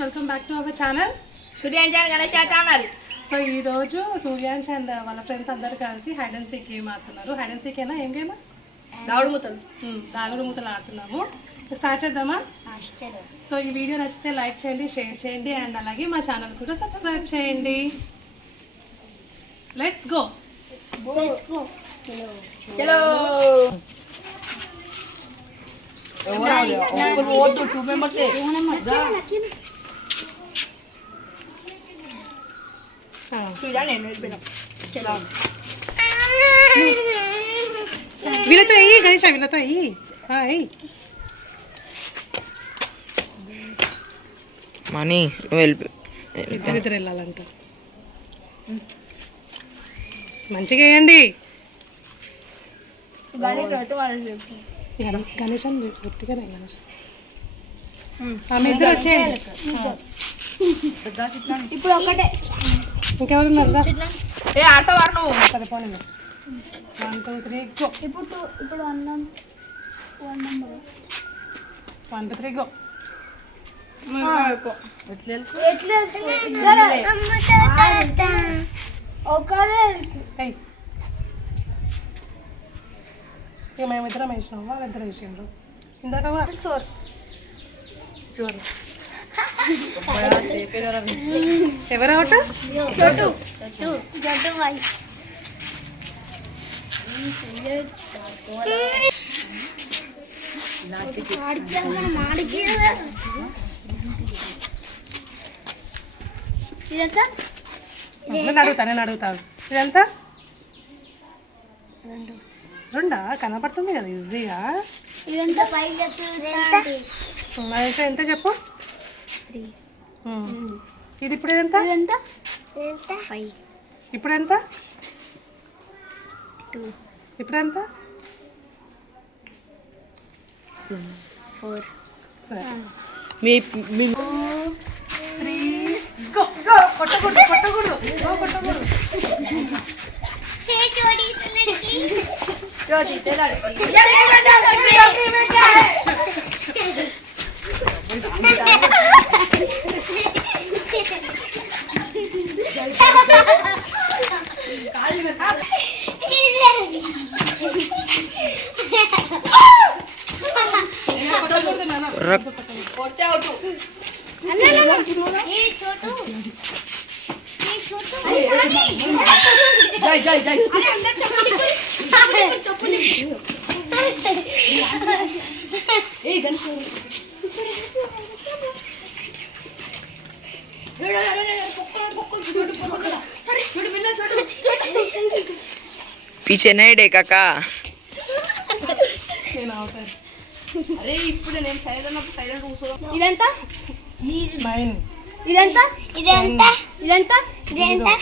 Welcome back to our channel Suryansh and Ganesh channel. So ఈ రోజు Suryansh and వాళ్ళ ఫ్రెండ్స్ అందరు కలిసి హైడ్ అండ్ సీక్ గేమ్ ఆడుతున్నారు. హైడ్ అండ్ సీక్ ఏనా ఏం గేమ్? దాగుడు మూతలు ఆడుతున్నాము. స్టార్ట్ చేద్దామా? సో ఈ వీడియో నచ్చితే లైక్ చేయండి, షేర్ చేయండి అండ్ అలాగే మా ఛానల్ కూడా సబ్స్క్రైబ్ చేయండి. Let's go. చలో వద్దు, 2 మెంబర్స్. వీళ్ళతో అయ్యి గణేష్, వీళ్ళతో అయ్యి మనీ ఇద్దరిద్దరు వెళ్ళాలంట. మంచిగా వేయండి గణేష్ అని గట్టిగానే. గణేష్ ఆమె ఇద్దరు వచ్చేయండి. ఇప్పుడు ఒకటే ఇంకెవరున్నారు? ఆడతా వాడు నువ్వు. సరిపోయింది. 1 2 3 గో. ఇప్పుడు 1 నెంబర్ 1 2 3 గో. మేమిద్దరం వేసినాం, వాళ్ళిద్దరు వేసిండ్రు. ఇందాక ఎవరు అవుట్? నేను అడుగుతాను. ఇదంతా రెండా? కనపడుతుంది కదా ఈజీగా. అదంతా ఎంత చెప్పు? ఇది ఇప్పుడు ఎంత? ఇప్పుడు ఎంత? ఇప్పుడు ఎంత? 4. సరే కొట్టకూడదు కొట్టకూడదు కొట్టకూడదు. पीछे नहीं डे काका. అరే ఇప్పుడు నేను సైలెంట్ కూర్చో. ఇదంతా ఇదంతా ఇదంతా ఇదంతా ఇదంతా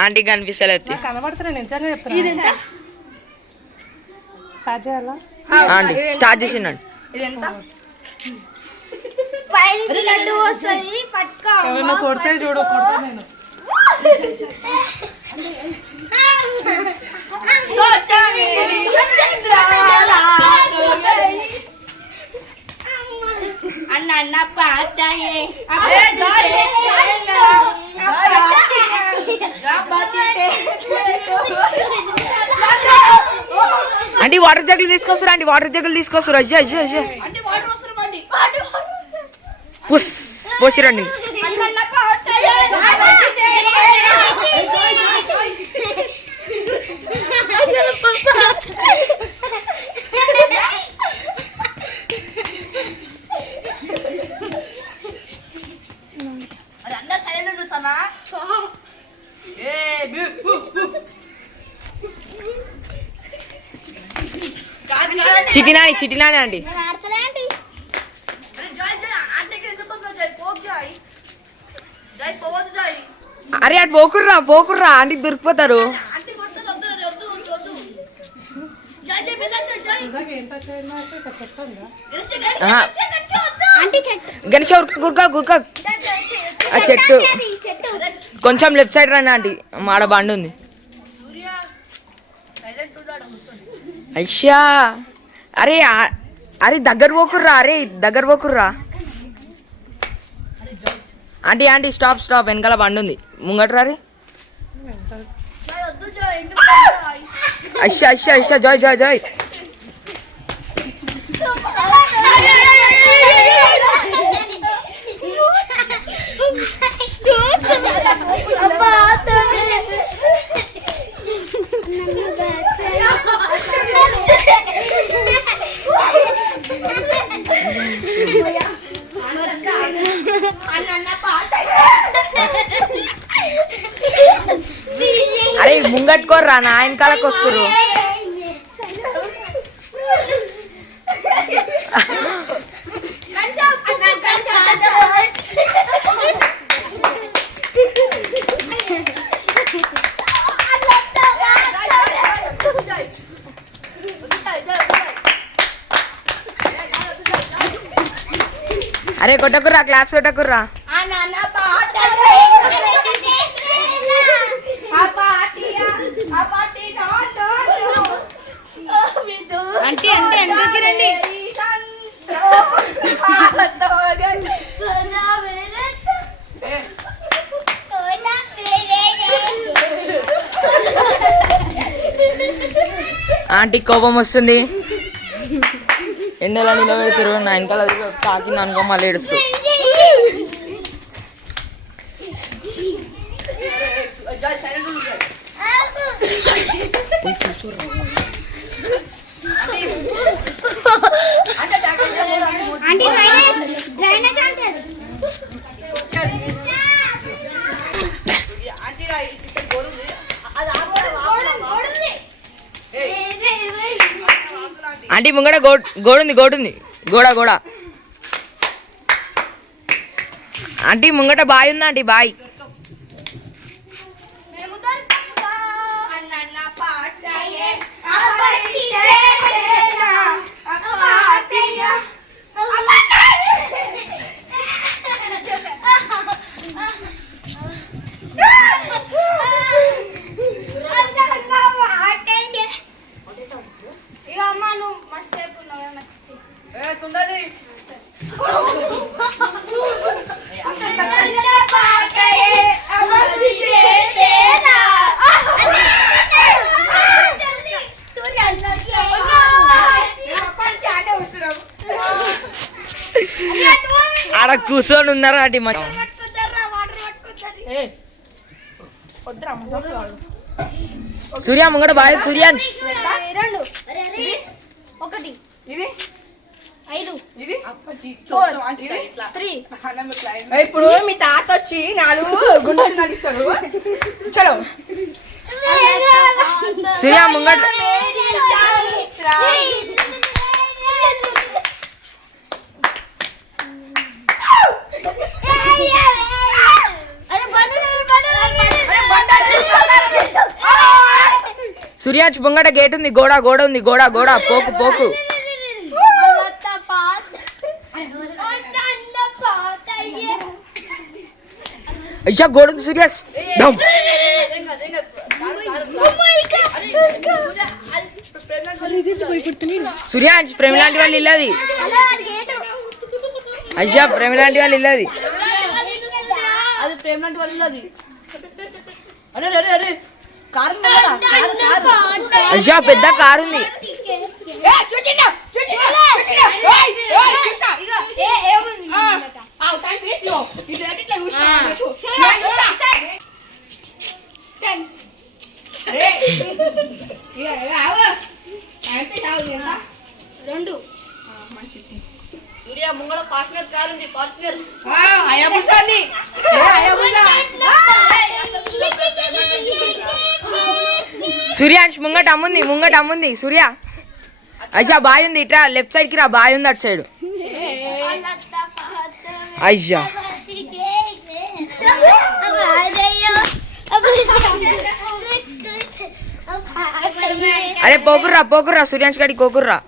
ఆంటీ కనిపిస్తలేదు. కనబడుతున్నా నిజంగా చెప్తున్నా. స్టార్ట్ చేయాలా? ఆంటీ స్టార్ట్ చేసిండండి. ఇదంతా పైకి లడ్డు వస్తుంది, పట్టుకో. ఎవరైనా కొడితే చూడు, కొడతా నేను. అన్న పాట ఆంటీ వాటర్ జగ్గులు తీసుకొస్తారు. ఆంటీ వాటర్ జగ్గులు తీసుకొస్తారు. అజ్జా అజ్జా అజ్జా పుస్ పోసిరండి. చిటినాని చిటినాని ఆంటీ. అరే అటు పోకుర్రా పోకుర్రా, ఆంటీకి దొరికిపోతారు. గణేష్ గుర్కా గుర్కా ఆ చెట్టు కొంచెం లెఫ్ట్ సైడ్ రండి ఆంటీ, మాడ బండి ఉంది. అయ్యా అరే అరే దగ్గర పోకుర్రా, అరే దగ్గర పోకుర్రా. ఆంటీ ఆంటీ స్టాప్ స్టాప్, వెనకాల బండి ఉంది, ముంగట రారి. అయ్యా అయ్యా అయ్యా, జాయ్ జాయ్ జాయ్. అరే ముంగట్టుకోర్రా, నా వెనకాలకు వస్తుర్రు. అరే కొట్టకుర్రా, క్లాప్స్ కొట్టకుర్రా. అంటే అంటే ఎంట్రీకి రండి. ఆంటీ కోపం వస్తుంది, ఎండలో నిలబెడతారు, నా వెనకాల తాకింది అనుకో మళ్ళీ ఏడుస్తూ. ఆంటీ ముంగడ గోడుంది గోడుంది, గోడ. ఆంటీ ముంగట బాయ్ ఉందా ఆంటీ? బాయ్. ఆడ కూర్చొని ఉన్నారా ఆంటీ? సూర్య ముంగట బాయ్. సూర్య ఒకటి ఇది 5 ఇది 3. ఇప్పుడు మీ తాత వచ్చి 4 గుండెలు నడిస్తాడు. చలో సూర్య ముంగట. సూర్యాజ్ ముంగట గేట్ ఉంది, గోడ ఉంది, గోడ పోకు. అయ్యా గోడ ఉంది సూర్యాజ్. సూర్యాజ్ ప్రేమ లాంటి వాళ్ళు ఇల్లది. అయ్యా ప్రేమ లాంటి వాళ్ళు ఇల్లది. అది ప్రేమ లాంటి వాళ్ళు అది. అరే అయ్యా పెద్ద కారు ఉంది. సూర్య ముంగళ ఫార్చునర్ కారు ఉంది. ఫార్చునర్ సూర్యాన్స్ ముంగట అమ్ముంది సూర్య. అయ్యా బాయ్ ఉంది, ఇట్రా లెఫ్ట్ సైడ్ కి రా, బాయ్ ఉంది అటు సైడ్. అయ్యా అరే పోకుర్రా సూర్యాన్స్ గాడి కోకుర్రా.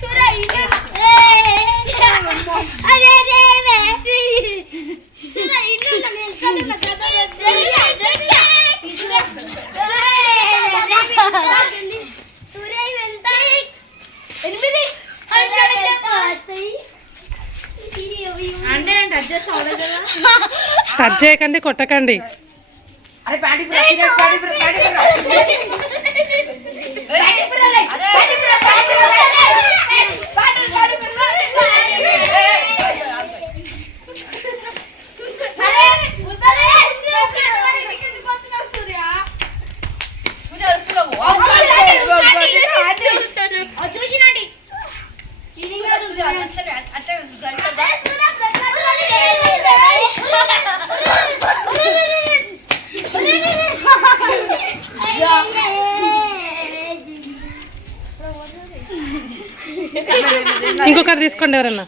సూర్య టచ్ చేయకండి, కొట్టకండి. అరే ప్యాటీ పురా, సీరియస్ ప్యాటీ పురా, ప్యాటీ పురా. ప్యాటీ పురా లే, ప్యాటీ పురా, ప్యాటీ పురా లే. ప్యాటీ పురా లే. అరే ఉదరే సూర్య చూసినాడి ఇంకొకరు తీసుకోండి ఎవరన్నా.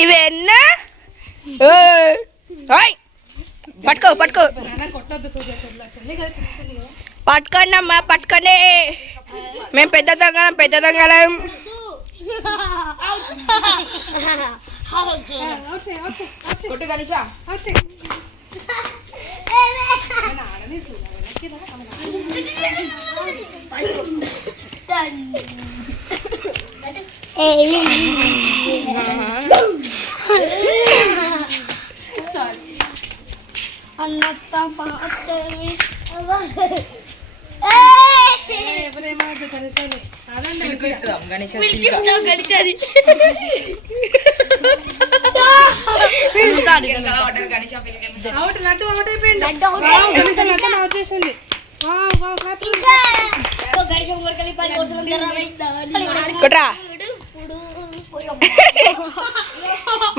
ఇవి ఎన్న పట్టుకో పట్టుకో పట్టుకోండి అమ్మా, పట్టుకోండి. మేము పెద్ద దొంగలం. కొట్టు కనిషా. కొట్రా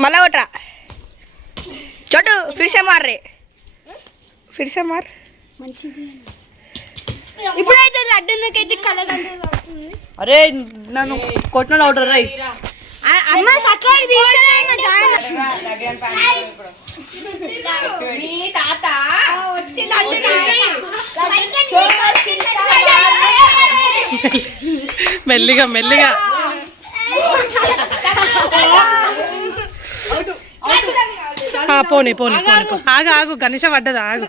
మళ్ళా కొట్రా చోటు ఫిర్సే మార్ రే ఫిర్సే మార్ ఇప్పుడైతే లడ్డూలకైతే కలర్ అరే నన్ను కొట్టిన అవుతారు రై అమ్మ సట్లా మీ తాత వచ్చి మెల్లిగా మెల్లిగా. పోనీ పోనీ పోనీ. ఆగు ఆగు, గణేష పడ్డది, ఆగు.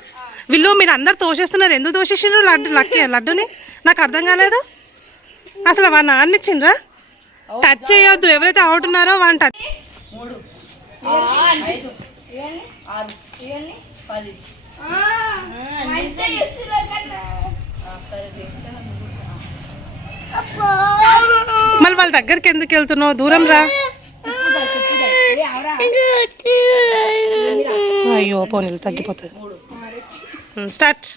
వీళ్ళు మీరు అందరు తోసేస్తున్నారు, ఎందుకు తోసేసిండ్రు లడ్డుని? నాకు అర్థం కాలేదు అసలు. వాడిని ఆడినిచ్చిండ్రా? టచ్ చేయొద్దు, ఎవరైతే అవుట్ ఉన్నారో వాళ్ళని టచ్. మళ్ళీ వాళ్ళ దగ్గరికి ఎందుకు వెళ్తున్నావు? దూరం రా. అయ్యో పోనీ, తగ్గిపోతుంది. స్టార్ట్.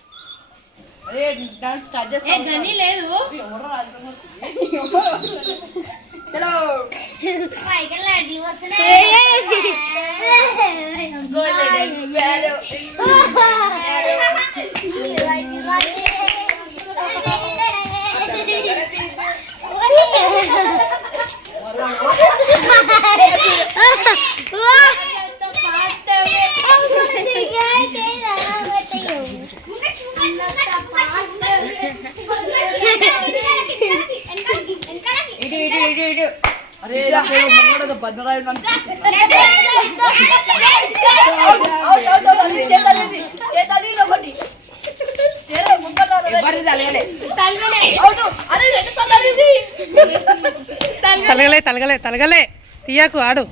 తలగలే తీయకు, ఆడు.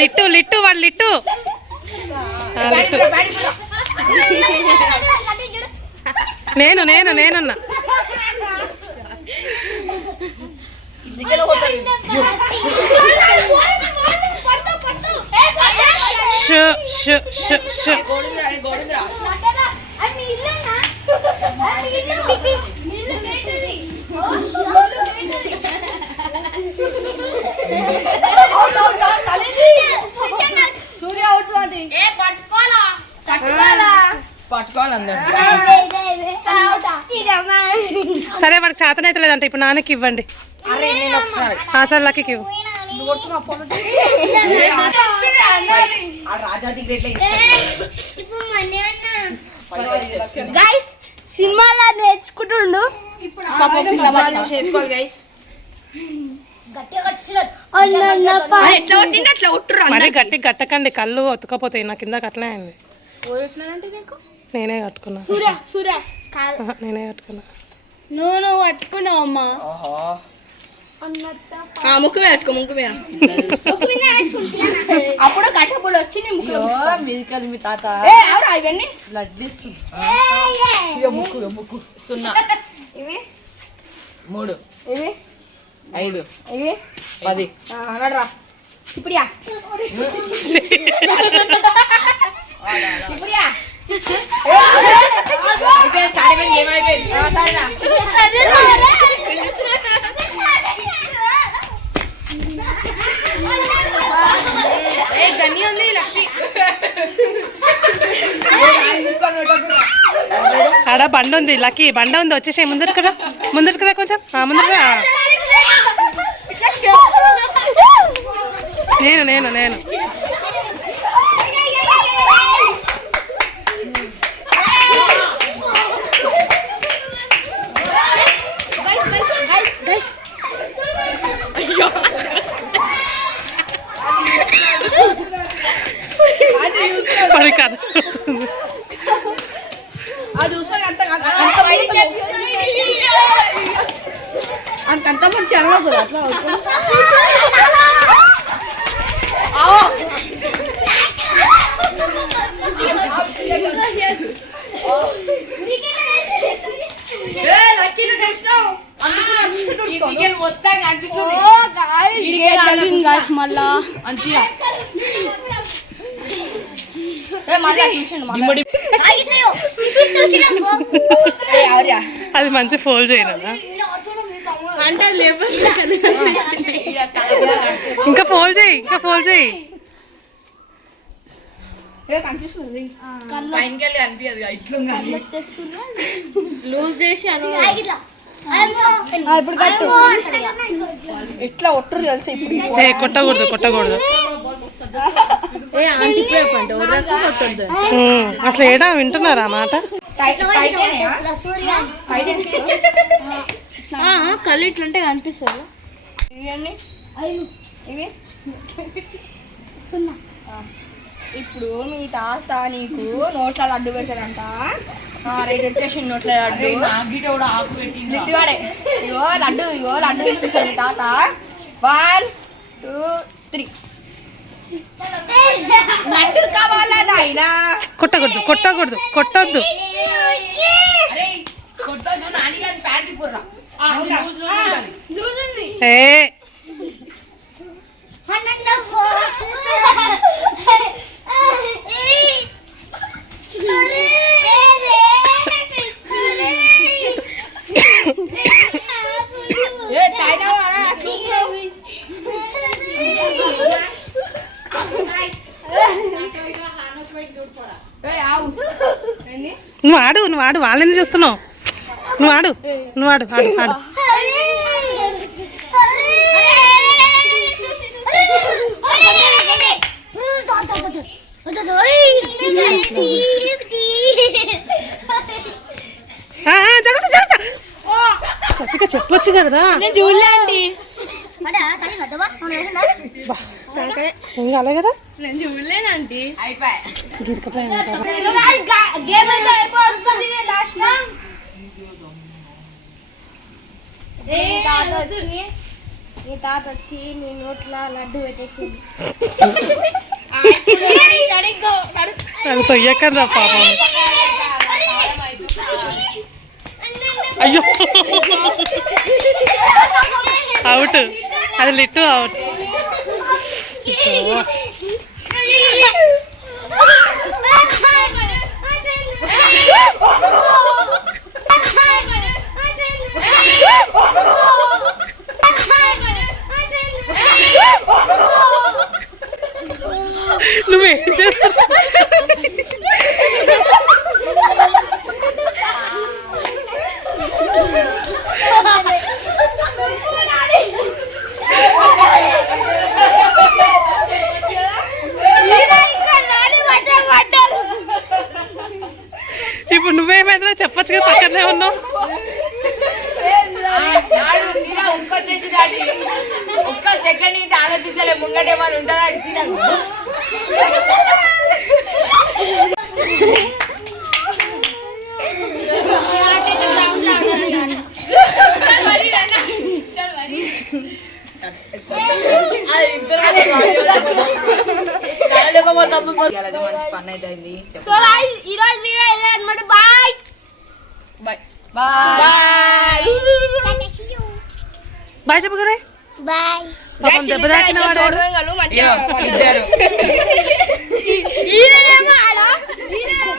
లిట్టు లిట్టు వాడు లిట్టు. నేనున్నా. సరే వాడికి చేతనైతే లేదంటే ఇప్పుడు నాన్నకి ఇవ్వండి. అసలు లక్కీకి ఇవ్వు. గైస్ సినిమాలో నేర్చుకుంటుండు చేసుకోవాలి గైస్. ఎట్లా కొట్టింది అట్లా కొట్టురు మరి గట్టి కట్టకండి, కళ్ళు ఒత్తుకపోతాయి. నా కింద కట్టలే అయింది. నేనే కట్టుకున్నా. ఆహా, నేనే కట్టుకున్నా. నువ్వు పట్టుకున్నావు అమ్మా. ముక్కు పెట్టుకో ముక్కు మీద అప్పుడు గట్టపులు వచ్చి నీ ముక్కు మీదికెళ్ళి మీ తాత ఇవన్నీ లడ్డిస్తుంది. ముక్కు 0 ఇవి 3 ఇవి 5 ఇవి 10 నడరా ఇప్పుడుయా ఇప్పుడుయా సరేనా ఆడ బండ ఉంది, లక్కీ బండ ఉంది. వచ్చేసే ముందరికి కదా, ముందరికి రా కొంచెం. ముందరికి రా. నేను నేను నేను మరి కదా అంతంత మంచి అనవద్దు అట్లా మళ్ళా అది మంచి ఫోల్డ్ చేయను. అంటే ఇంకా ఫోల్డ్ చేయి, ఇంకా ఫోల్డ్ చేయి. లూజ్ చేసి ఇప్పుడు ఎట్లా ఒట్టరు తెలుసు ఇప్పుడు కొట్టకూడదు కొట్టకూడదు. అసలు ఏడా వింటున్నారా మాట? కళ్ళు ఇట్లుంటే కనిపిస్తుంది. ఇవి ఇప్పుడు మీ తాత నీకు నోట్ల లడ్డు పెడతాడంట. రేషన్ నోట్ల లడ్డు లిట్టుగాడే. ఇగో లడ్డు చూపిస్తాడు మీ తాత. 1 2 3 లడ్డు కావాలా నాయనా? కొట్టకూడదు కొట్టకూడదు కొట్టొద్దు. ఏ నువ్వు ఆడు, నువ్వు ఆడు. వాళ్ళని చూస్తున్నావు. నువ్వు ఆడు, నువ్వు ఆడు, ఆడు ఆడు. గట్టిగా చెప్పొచ్చు కదరా. చూడలేండి ఏం కాలే కదా. నేను చూడలేనండి. ఈ తాత వచ్చి నీ నోట్ల లడ్డు పెట్టేసింది. అది తొయ్యకరా పాపం. అయ్యో అవుట్, అది లిట్టు అవుట్. నువ్వేం చేస్తున్నావు? చెప్పొచ్చు కదా పక్కనే ఉన్నావు. ఒక్క సెకండ్ ఇంటి ఆలోచించలే ముంగటేమని ఉంటుందా మంచి పని అయితే అయింది. సో గైస్ ఈ రోజు వీడియో ఇదే అన్నమాట. బాయ్ బాయ్ బాయ్ చెప్పు కదా. బాయ్. పాపం దెబ్బ తాకిన వాడు మంచిగా ఇద్దరు ఈయనేమో ఆడ ఈయనేమో